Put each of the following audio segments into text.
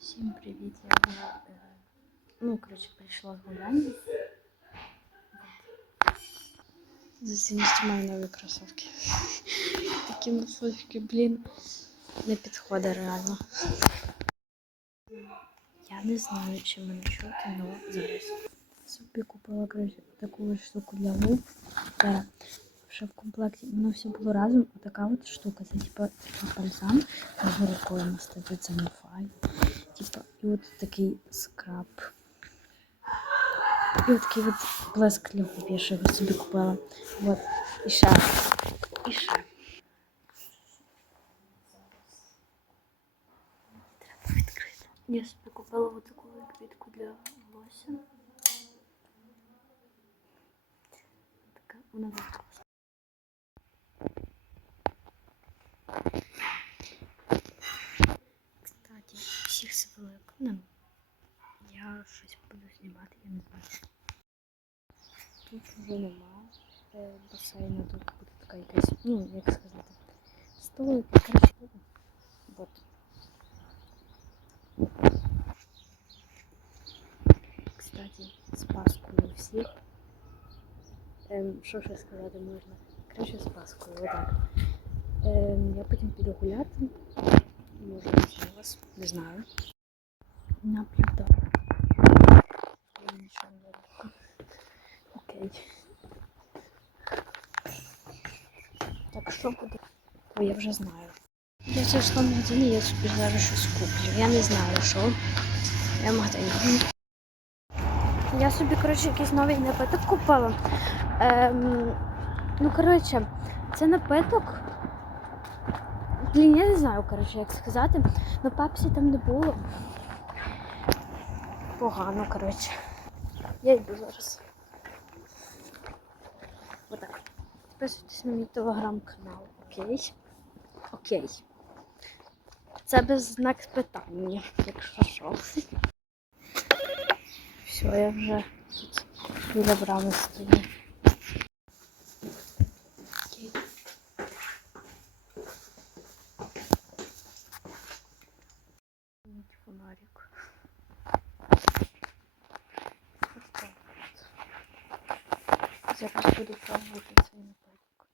Всім привіт, я була, е, ну, коротше, прийшла з гуляння. За сьогодні маю нові кросівки. Такі носочки, блін, не підходить реально. Я не знаю, чи мене чути, але зараз. Собі купила коротше, таку ось штуку для губ. Та ще в комплекті воно все було разом. Отака от штука. Це типа такий бальзам, можна рукою настати, це не файн. Типа, і от такий скраб. І от такий от блеск для губ, я ще його собі купила. От. І ще. І ще. Треба відкрити. Я собі купила от таку квітку для волосся. Така, вона дуже Кстати, всіх з великоднем. Я щось буду знімати, я не знаю. Тут вже нема е, басейну, тут буде така якась, ну, як сказати, столик, коротше, вот. Кстати, з Паскою всіх. Ем, що ще сказати можна? Краще з Паскою, отак. Ем, я потім піду гуляти. Може, візьму вас, не знаю. Не роблю. Окей. Так що буде? О, я вже знаю. Я зайшла в магазин, і я собі зараз щось куплю. Я не знаю, що. Я в магазині. Я собі, коротше, якийсь новий напиток купила. Ем, ну, коротше, це напиток. Блін, я не знаю, коротше, як сказати. Ну, пепсі там не було. Погано, коротше. Я йду зараз. Отак. Підписуйтесь на мій телеграм-канал, окей? Окей. Це без знак питання, якщо що. Все, я вже тут біля брами стою. Окей. Мій фонарик. Отак от. Зараз буду пробувати цей напиток.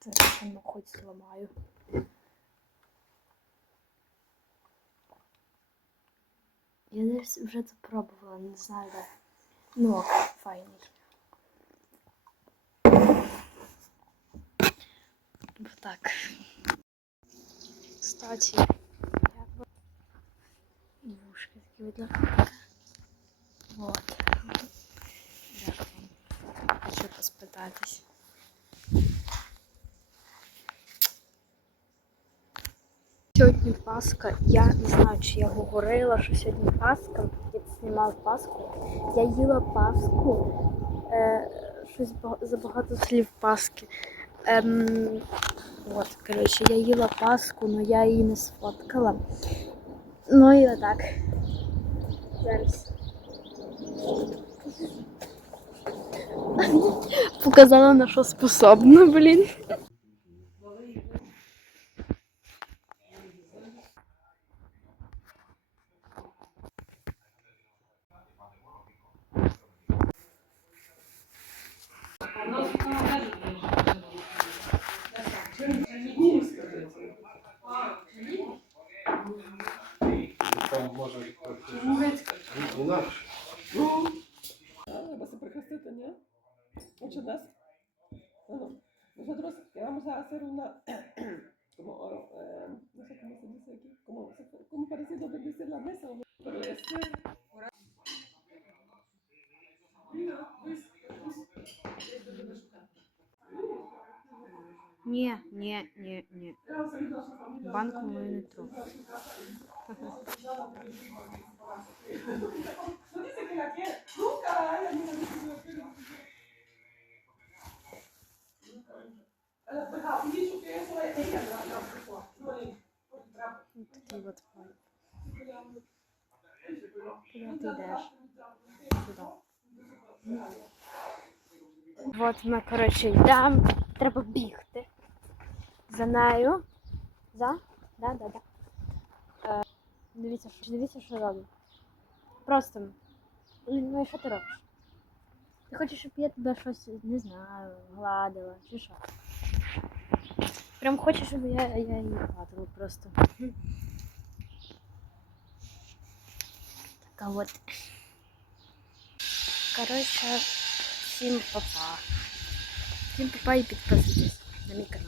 Зараз я хоч зламаю. Я вже це пробувала, не знаю де. Ну, файний. Так. Кстати, я б... Вушки такі видно. Вот. Вам? Хочу поспитатись. Сьогодні Пасха. Я не знаю, чи я говорила, що сьогодні Пасха. Я знімала Пасху. Я їла Пасху. Е, щось ба- забагато слів Пасхи. Ем, от, коротше, я їла паску, але я її не сфоткала. Ну і отак. Зараз. Показала на що способна, блін. Там може інакше. Треба се прехрестити, ні? Отче нас. Ano. Nosotros que vamos a hacer una como oro, eh, no sé cómo se dice aquí, como, como parecido de decir la mesa, ¿no? pero es Ні, ні, ні, ні. Банку мою не тру. Такий от вайб. Куди ти йдеш? Сюди. От ми, коротше, йдемо. Треба бігти. За нею. За? Да, да, да. Е, дивіться, що, дивіться, що робить. Просто. Ну і що ти робиш? Ти хочеш, щоб я тебе щось, не знаю, гладила, чи що? Прям хочеш, щоб я, я її гладила просто. Така от. Коротше, всім папа. Всім папа і підписуйтесь на мій канал.